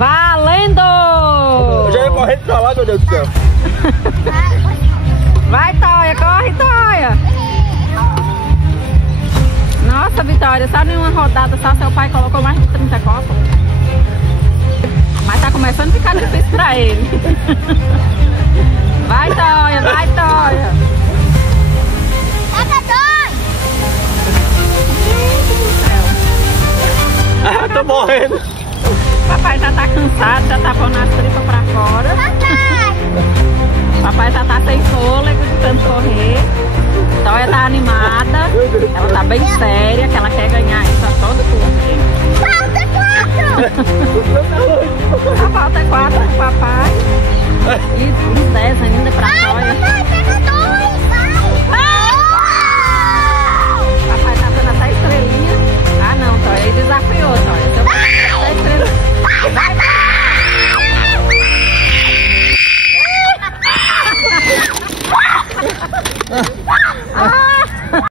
Valendo! Eu já ia correndo pra lá, meu Deus do céu. Vai, Toia, corre, Toia! Nossa, Vitória, só em uma rodada só seu pai colocou mais de 30 copos. Mas tá começando a ficar difícil pra ele. Vai, Toia, vai, Toia! Ah, tô morrendo. Papai já tá cansado, já tá pondo as tripas pra fora. Papai já tá sem fôlego de tanto correr. Toia tá animada. Ela tá bem séria, que ela quer ganhar isso a todo custo, gente. Falta 4 pro papai. E uns 10 ainda pra Toia. Papai tá dando até estrelinha. Ah não, Toia, ele desafiou, Toia. Seu pai tá até estrelinha. Vai, vai! Ah!